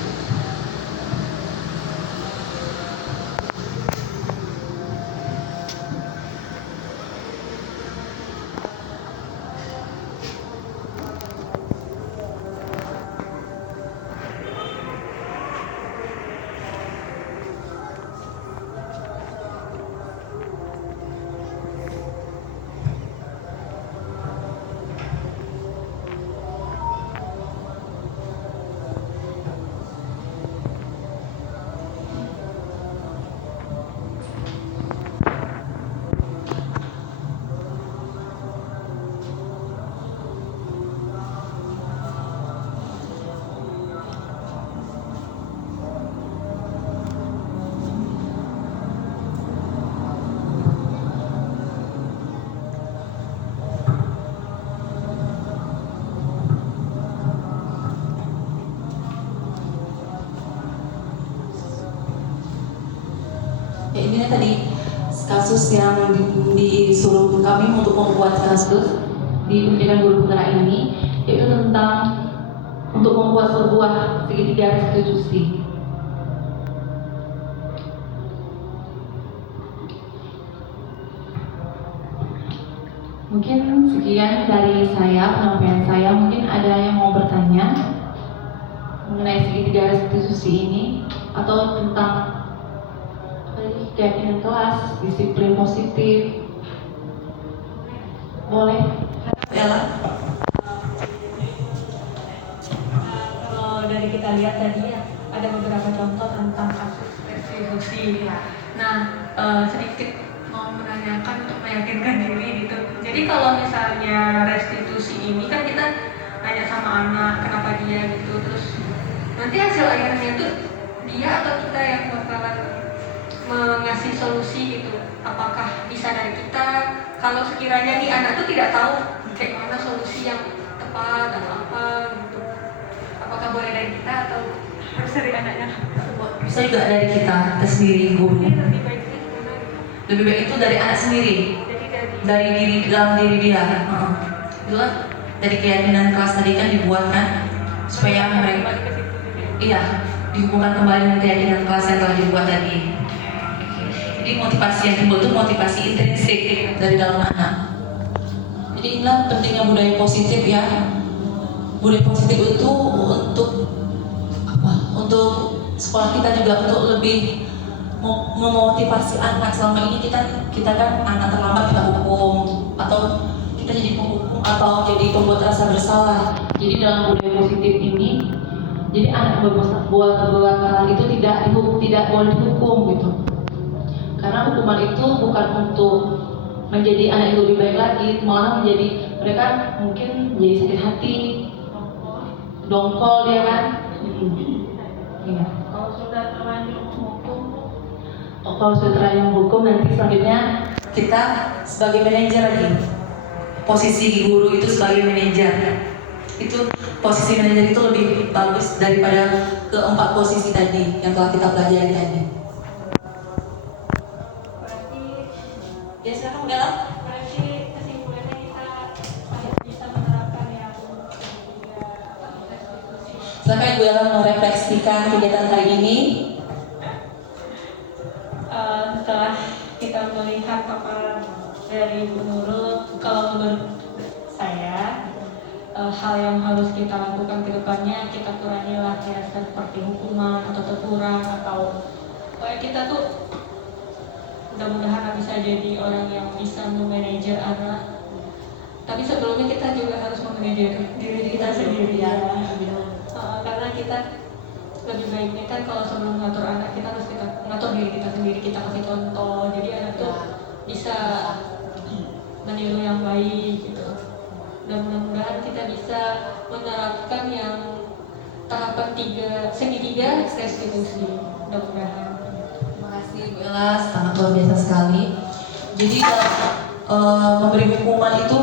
Ya, ini tadi kasus yang disuruh kami untuk membuat kasus di pendidikan guru putra ini, yaitu tentang untuk membuat sebuah segitiga restitusi. Mungkin sekian dari saya, penyampaian saya. Mungkin ada yang mau bertanya mengenai segitiga restitusi ini atau tentang keyakinan kelas, disiplin positif. Boleh? Ella? Kalau dari kita lihat tadi ya, ada beberapa contoh tentang kasus restitusi. Nah, sedikit mau menanyakan untuk meyakinkan diri gitu. Jadi kalau misalnya restitusi ini kan kita tanya sama anak kenapa dia gitu, terus nanti hasil akhirnya tuh dia atau kita yang bakalan mengasih solusi gitu. Apakah bisa dari kita? Kalau sekiranya nih anak tuh tidak tahu kayak mana solusi yang tepat atau apa gitu, apakah boleh dari kita atau harus dari anaknya? Bisa juga dari kita sendiri, guru. Ini lebih baik sih gimana gitu? Lebih baik itu dari anak sendiri, Jadi dari diri dalam diri dia. Itu kan dari keyakinan kelas tadi kan dibuat kan supaya mereka, kembali ke situ gitu ya. iya, dihubungkan kembali dengan keyakinan kelas yang telah dibuat tadi. Jadi motivasi yang timbul itu motivasi intrinsik dari dalam anak. Jadi inilah pentingnya budaya positif ya. Budaya positif itu untuk apa? Untuk sekolah kita juga untuk lebih memotivasi anak. Selama ini kita kan anak terlambat kita hukum atau kita jadi penghukum atau jadi pembuat rasa bersalah. Jadi dalam budaya positif ini, jadi anak berbuat kesalahan itu tidak boleh dihukum gitu. Karena hukuman itu bukan untuk menjadi anak yang lebih baik lagi, malah menjadi mereka mungkin menjadi sakit hati, dongkol dia kan. Iya. Kalau sudah terlanjur menghukum, Kalau sudah terlanjur menghukum, nanti selanjutnya kita sebagai manajer lagi. Posisi guru itu sebagai manajer. Itu posisi manajer itu lebih bagus daripada keempat posisi tadi yang telah kita pelajari tadi. Silakan Ibu Ella merefleksikan kegiatan hari ini. Setelah kita melihat paparan dari Ibu Nurul, kalau menurut saya hal yang harus kita lakukan ke depannya, kita kurangilah ya, seperti hukuman atau teguran, atau kayak kita tuh mudah-mudahan bisa jadi orang yang bisa memanajer anak. Tapi sebelumnya kita juga harus memanajer diri kita sendiri ya. Karena kita lebih baiknya kan kalau sebelum ngatur anak, kita harus kita ngatur diri kita sendiri, kita kasih contoh, jadi anak tuh bisa meniru yang baik gitu. Dan mudah-mudahan kita bisa menerapkan yang tahapan segi 3 restitusi, mudah-mudahan. Terima kasih Bu Ella, sangat luar biasa sekali. Jadi memberi hukuman itu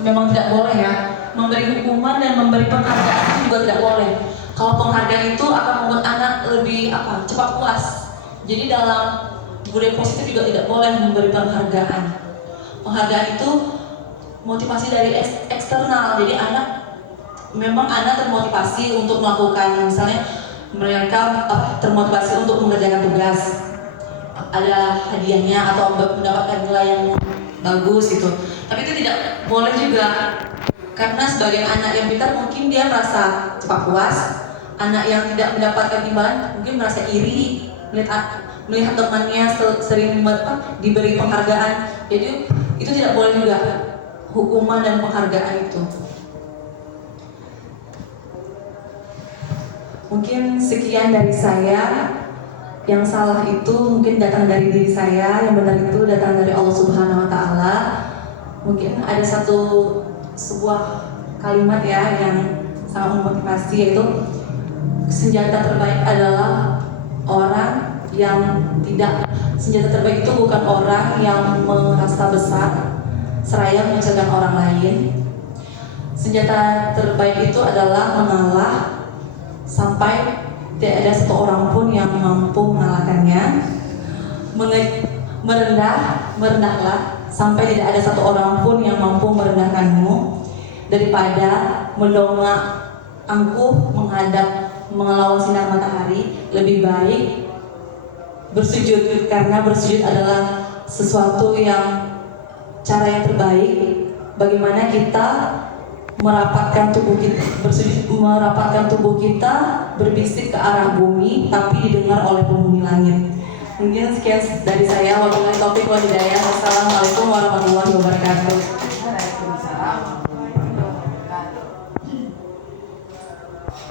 memang tidak boleh ya. Memberi hukuman dan memberi penghargaan itu juga tidak boleh. Kalau penghargaan itu akan membuat anak lebih cepat puas. Jadi dalam budaya positif juga tidak boleh memberi penghargaan. Penghargaan itu motivasi dari eksternal. Jadi memang anak termotivasi untuk melakukan, misalnya mereka termotivasi untuk mengerjakan tugas, ada hadiahnya atau mendapatkan nilai yang bagus gitu. Tapi itu tidak boleh juga, karena sebagian anak yang pintar mungkin dia merasa cepat puas. Anak yang tidak mendapatkan imbalan mungkin merasa iri melihat temannya sering diberi penghargaan. Jadi itu tidak boleh juga, hukuman dan penghargaan itu. Mungkin sekian dari saya. Yang salah itu mungkin datang dari diri saya, yang benar itu datang dari Allah Subhanahu wa Ta'ala. Mungkin ada sebuah kalimat ya yang sangat memotivasi, yaitu senjata terbaik adalah orang yang senjata terbaik itu bukan orang yang merasa besar seraya menyesalkan orang lain. Senjata terbaik itu adalah mengalah sampai tidak ada satu orang pun yang mampu mengalahkannya. Merendahlah sampai tidak ada satu orang pun yang mampu merendahkanmu. Daripada mendongak angkuh menghadap melawan sinar matahari, lebih baik bersujud, karena bersujud adalah sesuatu yang cara yang terbaik bagaimana kita merapatkan tubuh kita, merapatkan tubuh kita berbisik ke arah bumi tapi didengar oleh penghuni langit. Mungkin sekian dari saya. Wabillahi taufiq wal hidayah. Wassalamualaikum warahmatullahi wabarakatuh.